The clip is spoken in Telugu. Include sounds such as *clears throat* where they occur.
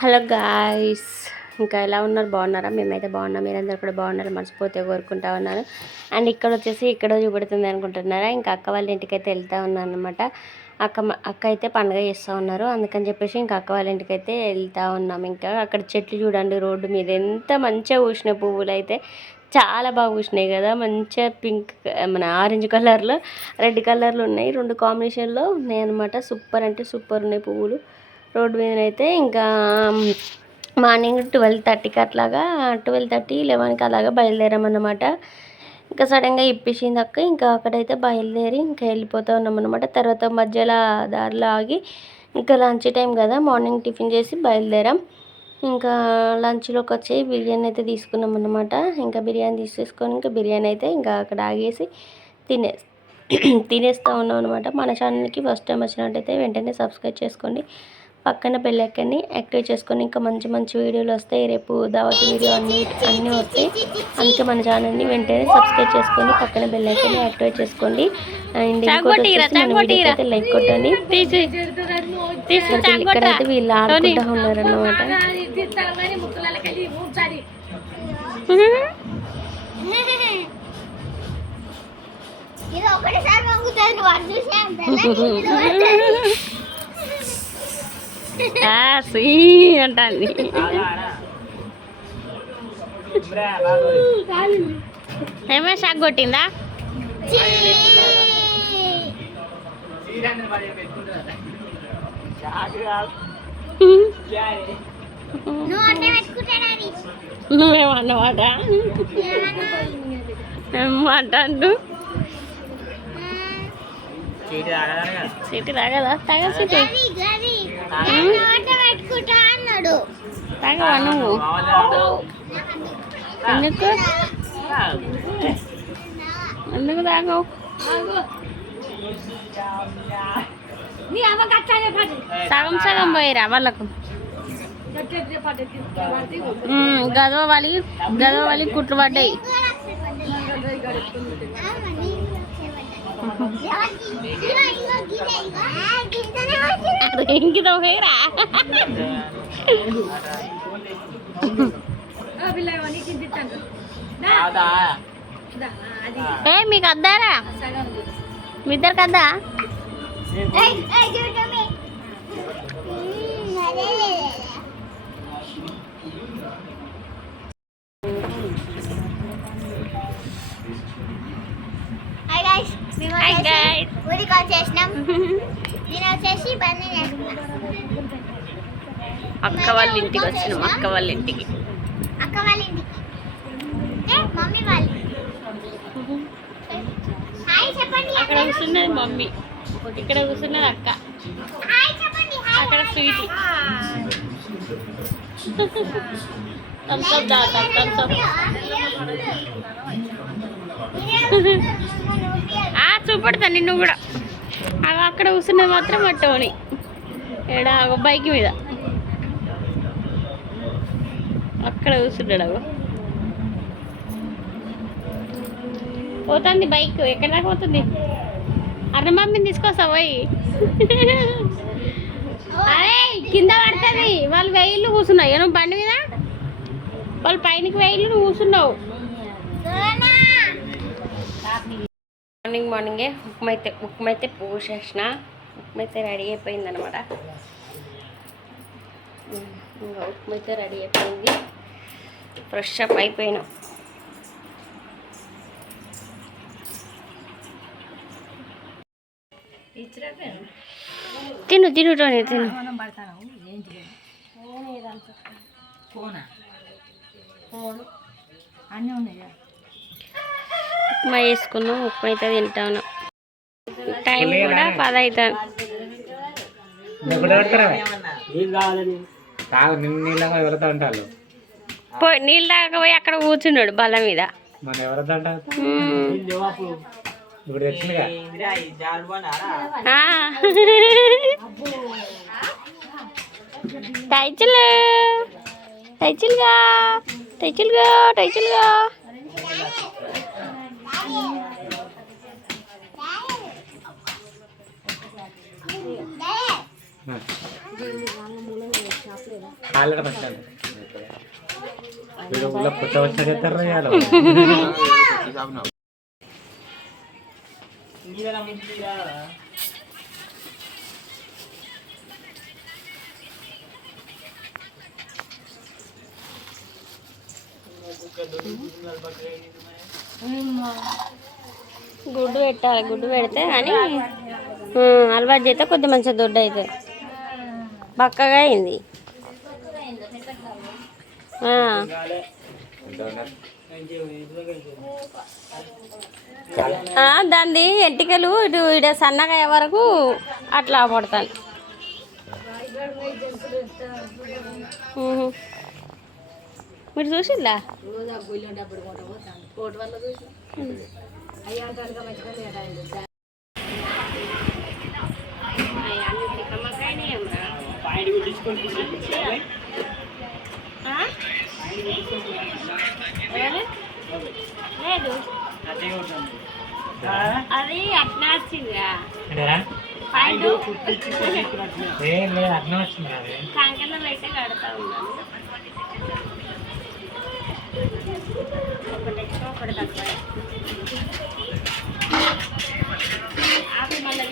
హలో గాయస్ ఇంకా ఎలా ఉన్నారు? బాగున్నారా? మేమైతే బాగున్నాం. మీరందరూ కూడా బాగున్నారు మర్చిపోతే కోరుకుంటా ఉన్నాను. అండ్ ఇక్కడ వచ్చేసి ఇక్కడ చూపెడుతుంది అనుకుంటున్నారా? ఇంకా అక్క వాళ్ళ ఇంటికి అయితే వెళ్తా ఉన్నాను అనమాట అక్క అక్క అయితే పండగ చేస్తూ ఉన్నారు. అందుకని చెప్పేసి ఇంకా అక్క వాళ్ళ ఇంటికి అయితే వెళ్తా ఉన్నాం. ఇంకా అక్కడ చెట్లు చూడండి రోడ్డు మీద ఎంత మంచిగా పూసిన పువ్వులు అయితే చాలా బాగా పూసినాయి కదా. మంచిగా పింక్ మన ఆరెంజ్ కలర్లో రెడ్ కలర్లో ఉన్నాయి. రెండు కాంబినేషన్లో ఉన్నాయి అనమాట సూపర్ అంటే సూపర్ ఉన్నాయి పువ్వులు. రోడ్డు మీద అయితే ఇంకా మార్నింగ్ ట్వెల్వ్ థర్టీకి అట్లాగా ట్వెల్వ్ థర్టీ లెవెన్కి అలాగా బయలుదేరామన్నమాట. ఇంకా సడన్గా ఇప్పించింది అక్క ఇంకా అక్కడైతే బయలుదేరి ఇంకా వెళ్ళిపోతూ ఉన్నాం అనమాట తర్వాత మధ్యలో దారిలో ఆగి ఇంకా లంచ్ టైం కదా మార్నింగ్ టిఫిన్ చేసి బయలుదేరాం. ఇంకా లంచ్లోకి వచ్చి బిర్యానీ అయితే తీసుకున్నాం అనమాట ఇంకా బిర్యానీ తీసేసుకొని ఇంకా బిర్యానీ అయితే ఇంకా అక్కడ ఆగేసి తినే *clears throat* తినేస్తూ ఉన్నాం అనమాట మన ఛానల్కి ఫస్ట్ టైం వచ్చినట్టయితే వెంటనే సబ్స్క్రైబ్ చేసుకోండి. పక్కన బెల్ ఐకాన్ని యాక్టివేట్ చేసుకొని ఇంకా మంచి మంచి వీడియోలు వస్తాయి. రేపు దావత్ వీడియో అన్ని అన్నీ వస్తాయి. అందుకే మన ఛానల్ని వెంటనే సబ్స్క్రైబ్ చేసుకొని పక్కన బెల్ ఐకాన్ని యాక్టివేట్ చేసుకోండి. అండ్ ఇంకోటి అయితే లైక్ కొట్టండి. ఇక్కడ- ఇక్కడైతే వీళ్ళు ఆడుకుంటా ఉన్నారన్నమాట. ఇది ఒకటిసారి వంగుతుంది. అటు చూసే *laughs* అంత సీ అంటుంది. ఏమో షాక్ కొట్టిందా? నువ్వేమన్నమాట ఏమంటాడు? సీటు తాగదా? తాగ సీటు తాగవా నువ్వు ఎందుకు? ఎందుకు తాగవు? సగం సగం పోయిరా వాళ్ళకు. ఉమ్, గదవ వాలి గదవ వాలి కుట్లు పడ్డాయి. ఇంకితో పోయిరా. ఏ మీకు అద్దారా? మీ ఇద్దరికి అద్దా? Hi guys. వచ్చేసి బండి నేర్చుకున్నా అక్క వాళ్ళ ఇంటికి వచ్చినాం అక్క వాళ్ళ ఇంటికి. అక్క వాళ్ళ ఇంటికి. ఏ, మమ్మీ వాళ్ళ ఇంటికి. హాయ్ చెప్పండి అక్కడ కూర్చున్నది మమ్మీ. ఇక్కడ కూర్చున్నది అక్క. హాయ్ చెప్పండి హాయ్ అక్కడ స్వీటీ. థమ్స్ అప్ దా థమ్స్ అప్ ఆ చూపెడతా నిన్ను కూడా. అవి అక్కడ కూర్చున్నది మాత్రం మట్టోని టోనీ. ఒక బైక్ మీద. అక్కడ కూర్చున్నాడు అగో. పోతుంది బైక్. ఎక్కడ పోతుంది? అన్న మమ్మీని తీసుకొస్తా పోయి. అరే కింద పడుతుంది. వాళ్ళు వెయిళ్ళు కూర్చున్నావు నువ్వు బండి మీద? వాళ్ళు పైనకి వెయిళ్ళు నువ్వు కూర్చున్నావు. మార్నింగ్ మార్నింగే ఉప్మా అయితే ఉప్మా అయితే పోసేసిన ఉప్మా అయితే రెడీ అయిపోయింది అనమాట ఇంకా ఉప్మా అయితే రెడీ అయిపోయింది. ఫ్రెష్ అప్ అయిపోయినాం. తిను తిను టోనీ తిను. ఉప్మా వేసుకున్నాం ఉప్మా అయితే తింటా ఉన్నాం టైం కూడా పది అవుతుంది నీళ్ళు తాగపోయి అక్కడ కూర్చున్నాడు బల్ల మీద. టైచులు టైచులుగా టైచులుగా. కాళ్ళ ఫస్ట్ వీడు ఊళ్ళో కొత్త వచ్చిన చేస్తారు ఇవాళ గుడ్డు పెట్టాలి గుడ్డు పెడితే కానీ అలవాటు చేస్తే కొద్ది మంచిగా దొడ్డు అవుతుంది బక్కగా అయింది. దాన్ని ఎంటికలు ఇటు ఇడ సన్నగా అయ్యే వరకు అట్లా పడతాను. మీరు చూసిందా? లేదు. అది అట్లా పాయింట్? వచ్చింది అది. కంకణం అయితే కడతా ఉన్నాను. ఒకటి ఎక్కువ ఒకటి తక్కువ ఆకు మళ్ళీ